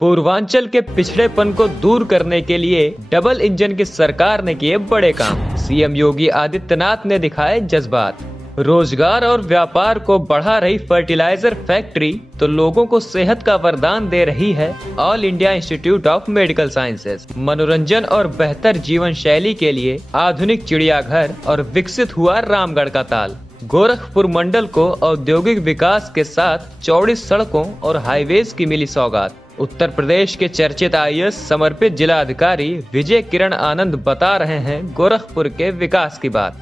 पूर्वांचल के पिछड़ेपन को दूर करने के लिए डबल इंजन की सरकार ने किए बड़े काम। सीएम योगी आदित्यनाथ ने दिखाए जज्बात। रोजगार और व्यापार को बढ़ा रही फर्टिलाइजर फैक्ट्री तो लोगों को सेहत का वरदान दे रही है all India institute of medical sciences. मनोरंजन और बेहतर जीवन शैली के लिए आधुनिक चिड़ियाघर और विकसित हुआ रामगढ़ का ताल। गोरखपुर मंडल को औद्योगिक विकास के साथ चौड़ी सड़कों और हाईवेज की मिली सौगात। उत्तर प्रदेश के चर्चित आईएएस समर्पित जिला अधिकारी विजय किरण आनंद बता रहे हैं गोरखपुर के विकास की बात।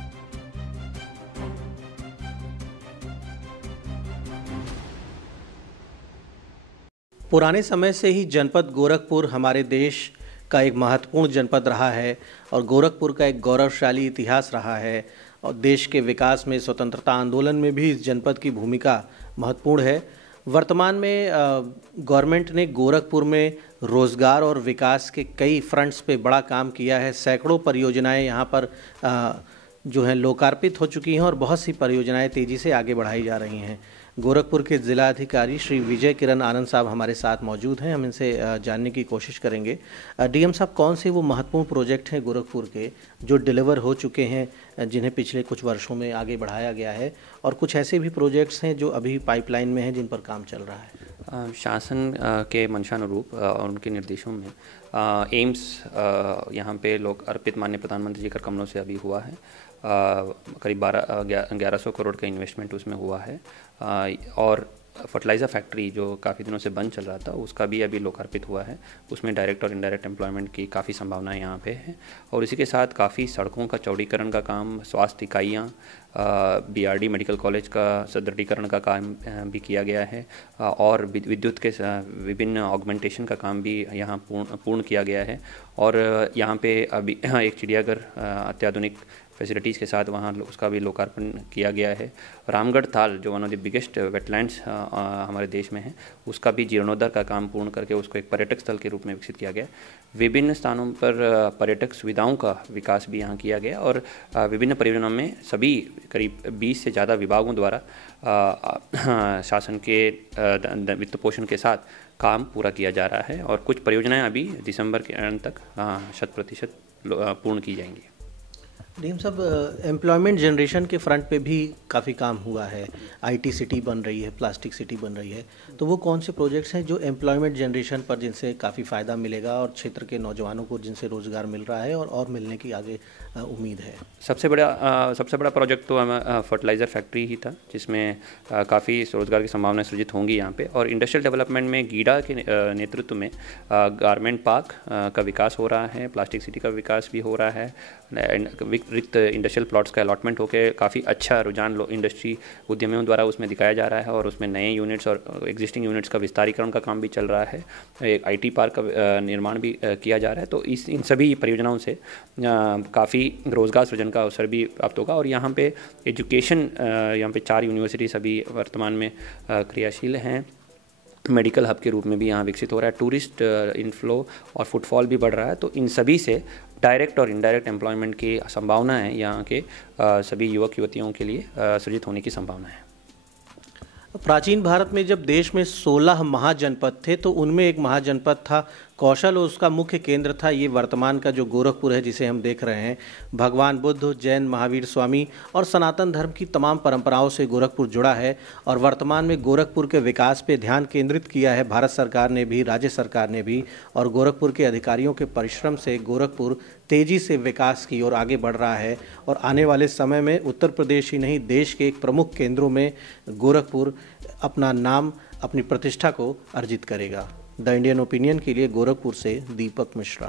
पुराने समय से ही जनपद गोरखपुर हमारे देश का एक महत्वपूर्ण जनपद रहा है और गोरखपुर का एक गौरवशाली इतिहास रहा है और देश के विकास में, स्वतंत्रता आंदोलन में भी इस जनपद की भूमिका महत्वपूर्ण है। वर्तमान में गवर्नमेंट ने गोरखपुर में रोज़गार और विकास के कई फ्रंट्स पे बड़ा काम किया है। सैकड़ों परियोजनाएं यहाँ पर जो हैं लोकार्पित हो चुकी हैं और बहुत सी परियोजनाएं तेज़ी से आगे बढ़ाई जा रही हैं। गोरखपुर के जिलाधिकारी श्री विजय किरण आनंद साहब हमारे साथ मौजूद हैं। हम इनसे जानने की कोशिश करेंगे। डीएम साहब, कौन से वो महत्वपूर्ण प्रोजेक्ट हैं गोरखपुर के जो डिलीवर हो चुके हैं, जिन्हें पिछले कुछ वर्षों में आगे बढ़ाया गया है, और कुछ ऐसे भी प्रोजेक्ट्स हैं जो अभी पाइपलाइन में हैं जिन पर काम चल रहा है? शासन के मंशानुरूप और उनके निर्देशों में एम्स यहाँ पे लोग अर्पित माननीय प्रधानमंत्री जी कर कमलों से अभी हुआ है। करीब 1100 करोड़ का इन्वेस्टमेंट उसमें हुआ है। और फर्टिलाइज़र फैक्ट्री जो काफ़ी दिनों से बंद चल रहा था उसका भी अभी लोकार्पित हुआ है। उसमें डायरेक्ट और इनडायरेक्ट एम्प्लॉयमेंट की काफ़ी संभावनाएं यहाँ पे है। और इसी के साथ काफ़ी सड़कों का चौड़ीकरण का काम, स्वास्थ्य इकाइयाँ, बीआरडी मेडिकल कॉलेज का सुदृढ़ीकरण का काम भी किया गया है। और विद्युत के विभिन्न ऑगमेंटेशन का काम भी यहाँ पूर्ण किया गया है। और यहाँ पे अभी एक चिड़ियाघर अत्याधुनिक फैसिलिटीज़ के साथ वहाँ उसका भी लोकार्पण किया गया है। रामगढ़ ताल जो one of the biggest wetlands हमारे देश में है, उसका भी जीर्णोद्धार का काम पूर्ण करके उसको एक पर्यटक स्थल के रूप में विकसित किया गया। विभिन्न स्थानों पर पर्यटक सुविधाओं का विकास भी यहाँ किया गया। और विभिन्न परियोजनाओं में सभी करीब 20 से ज़्यादा विभागों द्वारा शासन के वित्त पोषण के साथ काम पूरा किया जा रहा है। और कुछ परियोजनाएं अभी दिसंबर के अंत तक 100% पूर्ण की जाएंगी। डीएम साहब, एम्प्लॉयमेंट जनरेशन के फ्रंट पे भी काफ़ी काम हुआ है। आईटी सिटी बन रही है, प्लास्टिक सिटी बन रही है, तो वो कौन से प्रोजेक्ट्स हैं जो एम्प्लॉयमेंट जनरेशन पर जिनसे काफ़ी फ़ायदा मिलेगा और क्षेत्र के नौजवानों को जिनसे रोज़गार मिल रहा है और मिलने की आगे उम्मीद है? सबसे बड़ा प्रोजेक्ट तो फर्टिलाइज़र फैक्ट्री ही था, जिसमें काफ़ी रोज़गार की संभावनाएं सृजित होंगी यहाँ पे। और इंडस्ट्रियल डेवलपमेंट में गीडा के नेतृत्व में गारमेंट पार्क का विकास हो रहा है, प्लास्टिक सिटी का विकास भी हो रहा है। रिक्त इंडस्ट्रियल प्लॉट्स का अलॉटमेंट होकर काफ़ी अच्छा रुझान इंडस्ट्री उद्यमियों द्वारा उसमें दिखाया जा रहा है। और उसमें नए यूनिट्स और एग्जिस्टिंग यूनिट्स का विस्तारीकरण का काम भी चल रहा है। एक आईटी पार्क का निर्माण भी किया जा रहा है। तो इन सभी परियोजनाओं से काफ़ी रोज़गार सृजन का अवसर भी प्राप्त होगा। और यहाँ पे एजुकेशन, यहाँ पे 4 यूनिवर्सिटी सभी वर्तमान में क्रियाशील हैं। मेडिकल हब के रूप में भी यहाँ विकसित हो रहा है। टूरिस्ट इनफ्लो और फुटफॉल भी बढ़ रहा है। तो इन सभी से डायरेक्ट और इनडायरेक्ट एम्प्लॉयमेंट की संभावना है यहाँ के सभी युवक युवतियों के लिए सृजित होने की संभावना है। प्राचीन भारत में जब देश में 16 महाजनपद थे तो उनमें एक महाजनपद था कौशल, और उसका मुख्य केंद्र था ये वर्तमान का जो गोरखपुर है जिसे हम देख रहे हैं। भगवान बुद्ध, जैन, महावीर स्वामी और सनातन धर्म की तमाम परंपराओं से गोरखपुर जुड़ा है। और वर्तमान में गोरखपुर के विकास पे ध्यान केंद्रित किया है भारत सरकार ने भी, राज्य सरकार ने भी। और गोरखपुर के अधिकारियों के परिश्रम से गोरखपुर तेज़ी से विकास की ओर आगे बढ़ रहा है। और आने वाले समय में उत्तर प्रदेश ही नहीं, देश के एक प्रमुख केंद्रों में गोरखपुर अपना नाम, अपनी प्रतिष्ठा को अर्जित करेगा। द इंडियन ओपिनियन के लिए गोरखपुर से दीपक मिश्रा।